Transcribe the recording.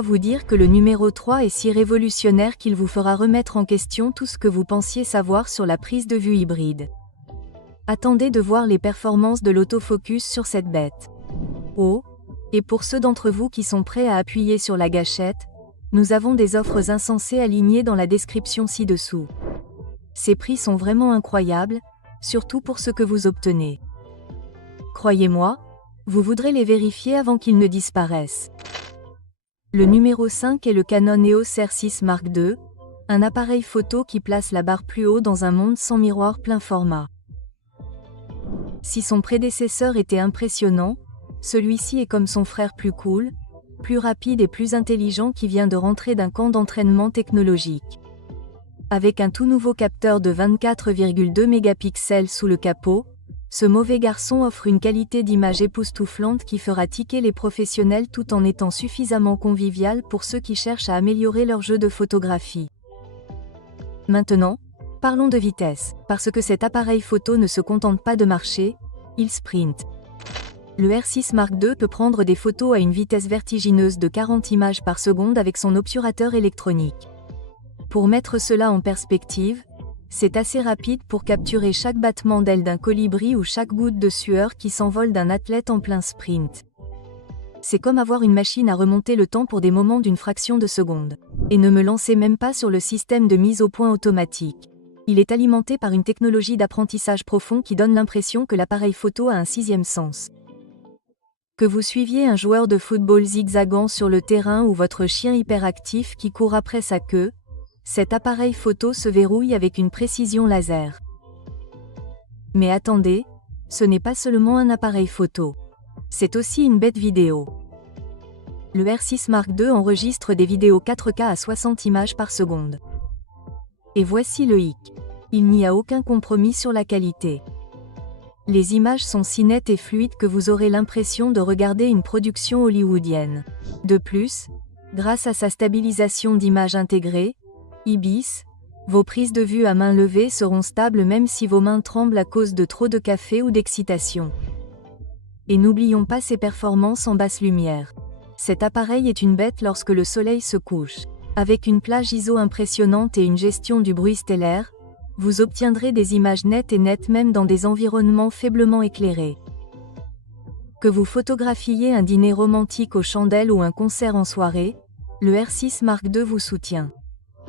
vous dire que le numéro 3 est si révolutionnaire qu'il vous fera remettre en question tout ce que vous pensiez savoir sur la prise de vue hybride. Attendez de voir les performances de l'autofocus sur cette bête. Oh, et pour ceux d'entre vous qui sont prêts à appuyer sur la gâchette, nous avons des offres insensées alignées dans la description ci-dessous. Ces prix sont vraiment incroyables, surtout pour ce que vous obtenez. Croyez-moi, vous voudrez les vérifier avant qu'ils ne disparaissent. Le numéro 5 est le Canon EOS R6 Mark II, un appareil photo qui place la barre plus haut dans un monde sans miroir plein format. Si son prédécesseur était impressionnant, celui-ci est comme son frère plus cool, plus rapide et plus intelligent qui vient de rentrer d'un camp d'entraînement technologique. Avec un tout nouveau capteur de 24,2 mégapixels sous le capot, ce mauvais garçon offre une qualité d'image époustouflante qui fera tiquer les professionnels tout en étant suffisamment convivial pour ceux qui cherchent à améliorer leur jeu de photographie. Maintenant, parlons de vitesse, parce que cet appareil photo ne se contente pas de marcher, il sprinte. Le R6 Mark II peut prendre des photos à une vitesse vertigineuse de 40 images par seconde avec son obturateur électronique. Pour mettre cela en perspective, c'est assez rapide pour capturer chaque battement d'aile d'un colibri ou chaque goutte de sueur qui s'envole d'un athlète en plein sprint. C'est comme avoir une machine à remonter le temps pour des moments d'une fraction de seconde. Et ne me lancez même pas sur le système de mise au point automatique. Il est alimenté par une technologie d'apprentissage profond qui donne l'impression que l'appareil photo a un sixième sens. Que vous suiviez un joueur de football zigzagant sur le terrain ou votre chien hyperactif qui court après sa queue, cet appareil photo se verrouille avec une précision laser. Mais attendez, ce n'est pas seulement un appareil photo. C'est aussi une bête vidéo. Le R6 Mark II enregistre des vidéos 4K à 60 images par seconde. Et voici le hic. Il n'y a aucun compromis sur la qualité. Les images sont si nettes et fluides que vous aurez l'impression de regarder une production hollywoodienne. De plus, grâce à sa stabilisation d'image intégrée, IBIS, vos prises de vue à main levée seront stables même si vos mains tremblent à cause de trop de café ou d'excitation. Et n'oublions pas ses performances en basse lumière. Cet appareil est une bête lorsque le soleil se couche. Avec une plage ISO impressionnante et une gestion du bruit stellaire, vous obtiendrez des images nettes et nettes même dans des environnements faiblement éclairés. Que vous photographiez un dîner romantique aux chandelles ou un concert en soirée, le R6 Mark II vous soutient.